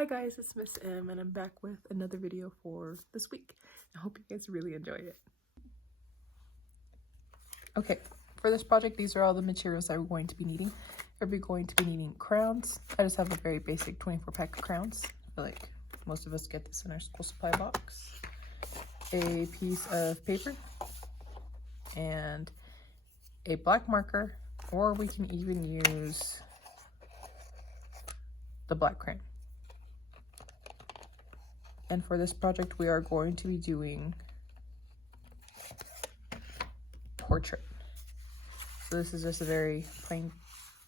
Hi guys, it's Miss M and I'm back with another video for this week. I hope you guys really enjoy it. Okay, for this project, these are all the materials that we're going to be needing. We're going to be needing crayons. I just have a very basic 24 pack of crayons. I feel like most of us get this in our school supply box. A piece of paper and a black marker, or we can even use the black crayon. And for this project, we are going to be doing portrait. So this is just a very plain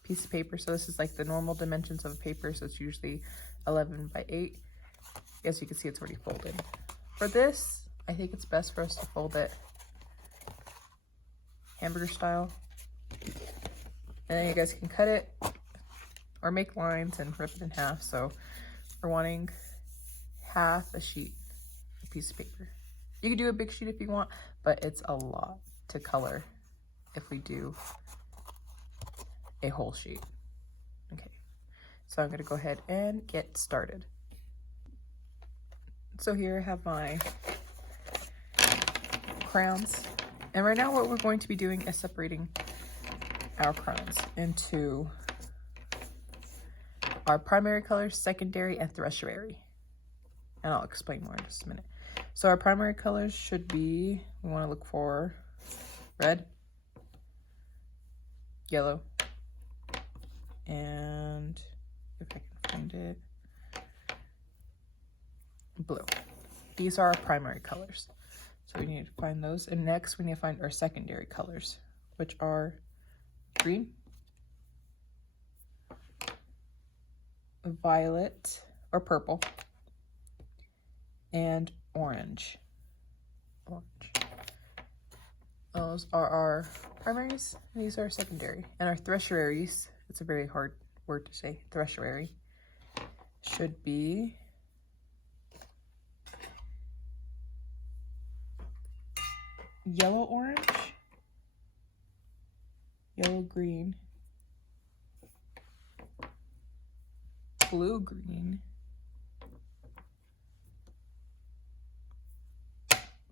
piece of paper. So this is like the normal dimensions of paper. So it's usually 11 by 8. As you can see, it's already folded. For this, I think it's best for us to fold it hamburger style. And then you guys can cut it or make lines and rip it in half. So we're wanting half a sheet, a piece of paper. You can do a big sheet if you want, but it's a lot to color if we do a whole sheet. Okay, so I'm gonna go ahead and get started. So here I have my crayons, and right now what we're going to be doing is separating our crayons into our primary colors, secondary, and tertiary. And I'll explain more in just a minute. So our primary colors should be, we want to look for red, yellow, and if I can find it, blue. These are our primary colors. So we need to find those. And next we need to find our secondary colors, which are green, violet or purple, and orange. Those are our primaries, and these are secondary. And our tertiaries, it's a very hard word to say, tertiary, should be yellow orange, yellow green, blue green,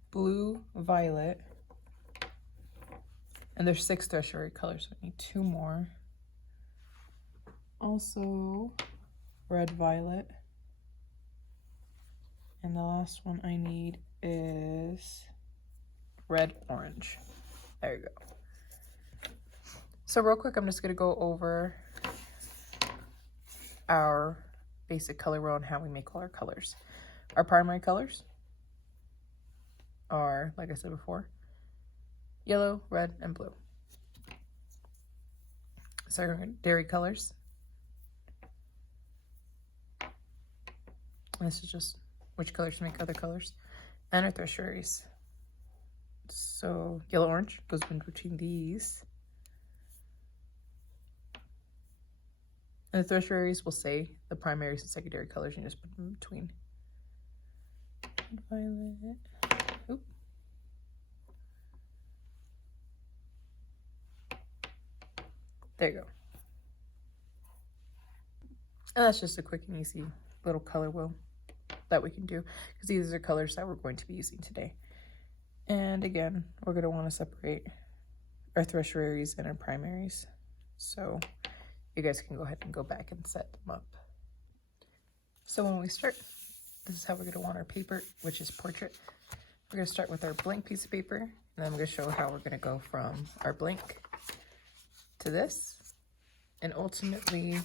blue violet, and there's 6 tertiary colors, so I need 2 more. Also red violet, and the last one I need is red orange. There you go. So real quick, I'm just gonna go over our basic color wheel and how we make all our colors. Our primary colors are, like I said before, yellow, red, and blue. Secondary colors, and this is just which colors make other colors, and our tertiaries. So yellow orange goes in between these, and the tertiaries will say the primaries and secondary colors, and you just put them in between. Violet. Oop. There you go. And that's just a quick and easy little color wheel that we can do, because these are colors that we're going to be using today. And again, we're going to want to separate our tertiaries and our primaries. So you guys can go ahead and go back and set them up. So when we start, this is how we're going to want our paper, which is portrait. We're going to start with our blank piece of paper, and then I'm going to show how we're going to go from our blank to this, and ultimately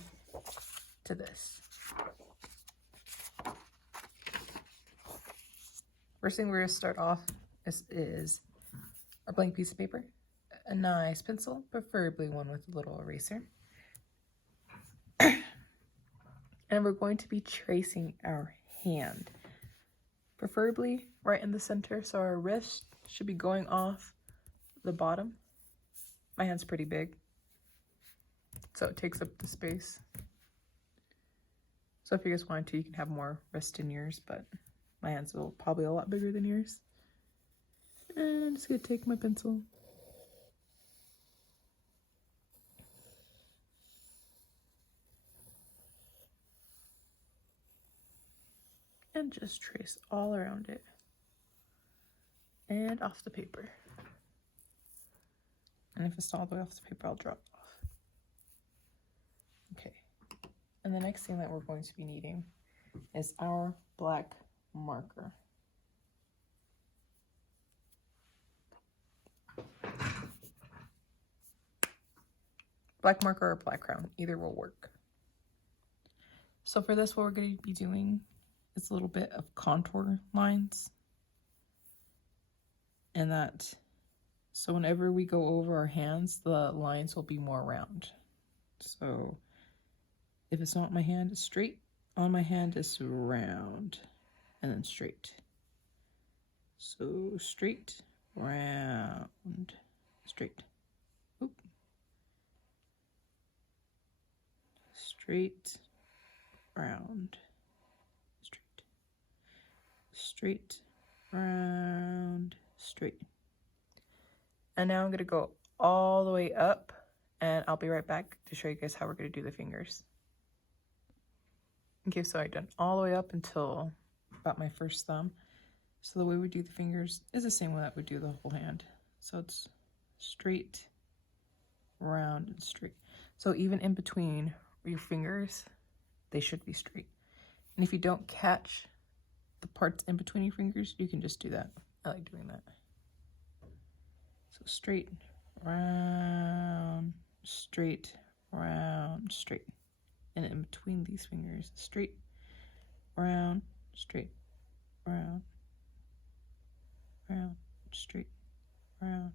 to this. First thing we're going to start off is our blank piece of paper, a nice pencil, preferably one with a little eraser. And we're going to be tracing our hand, preferably right in the center, so our wrist should be going off the bottom. My hand's pretty big, so it takes up the space. So if you guys wanted to, you can have more wrist in yours, but my hand's probably a lot bigger than yours. And I'm just gonna take my pencil. and just trace all around it and off the paper. And if it's not all the way off the paper, I'll drop it off. Okay, and the next thing that we're going to be needing is our black marker. Black marker or black crayon, either will work. So for this, what we're going to be doing is a little bit of contour lines. And that, so whenever we go over our hands, the lines will be more round. So if it's not my hand, it's straight. On my hand, it's round and then straight. So straight, round, straight. Oop. Straight, round, straight. Straight, round, straight. And now I'm going to go all the way up, and I'll be right back to show you guys how we're going to do the fingers. Okay, so I've done all the way up until about my first thumb. So the way we do the fingers is the same way that we do the whole hand. So it's straight, round, and straight. So even in between your fingers, they should be straight. And if you don't catch the parts in between your fingers, you can just do that. I like doing that. So straight, round, straight, round, straight. And in between these fingers, straight, round, straight, round, round, straight, round,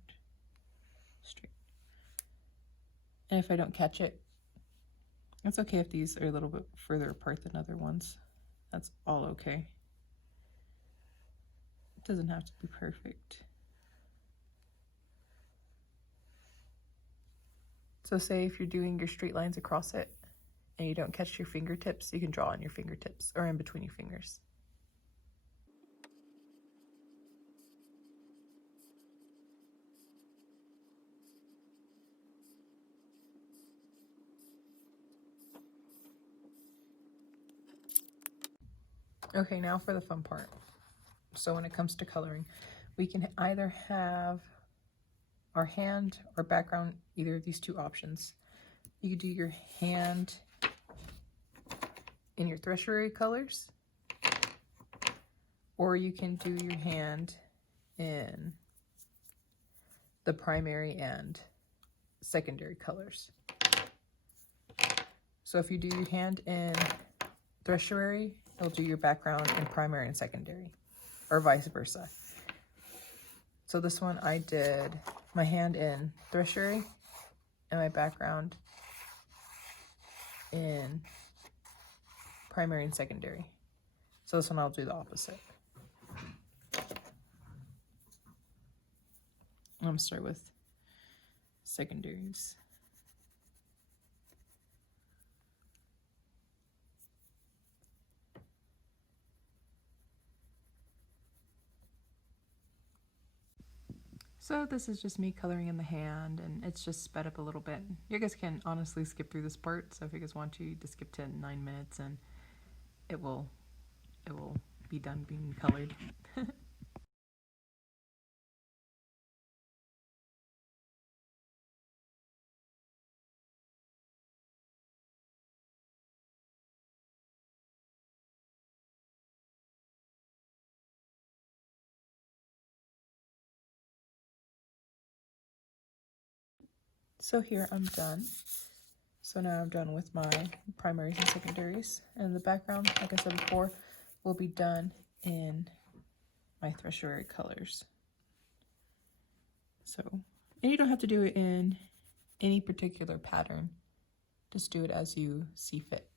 straight. And if I don't catch it, it's okay if these are a little bit further apart than other ones. That's all okay. It doesn't have to be perfect. So say if you're doing your straight lines across it and you don't catch your fingertips, you can draw on your fingertips or in between your fingers. Okay, now for the fun part. So when it comes to coloring, we can either have our hand or background, either of these two options. You could do your hand in your tertiary colors, or you can do your hand in the primary and secondary colors. So if you do your hand in tertiary, it'll do your background in primary and secondary, or vice versa. So this one I did my hand in tertiary and my background in primary and secondary. So this one I'll do the opposite. I'm gonna start with secondaries. So this is just me coloring in the hand, and it's just sped up a little bit. You guys can honestly skip through this part, so if you guys want to, just skip to 9 minutes and it will be done being colored. So here I'm done. So now I'm done with my primaries and secondaries, and the background, like I said before, will be done in my tertiary colors. So, and you don't have to do it in any particular pattern. Just do it as you see fit.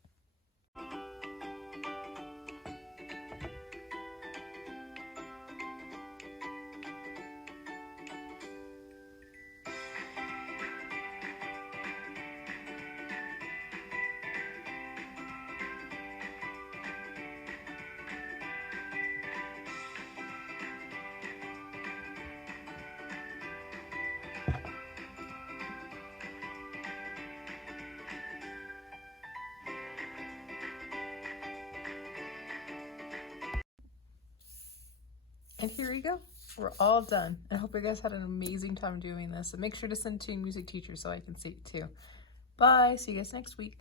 And here we go. We're all done. I hope you guys had an amazing time doing this. And make sure to send to your music teacher so I can see it too. Bye. See you guys next week.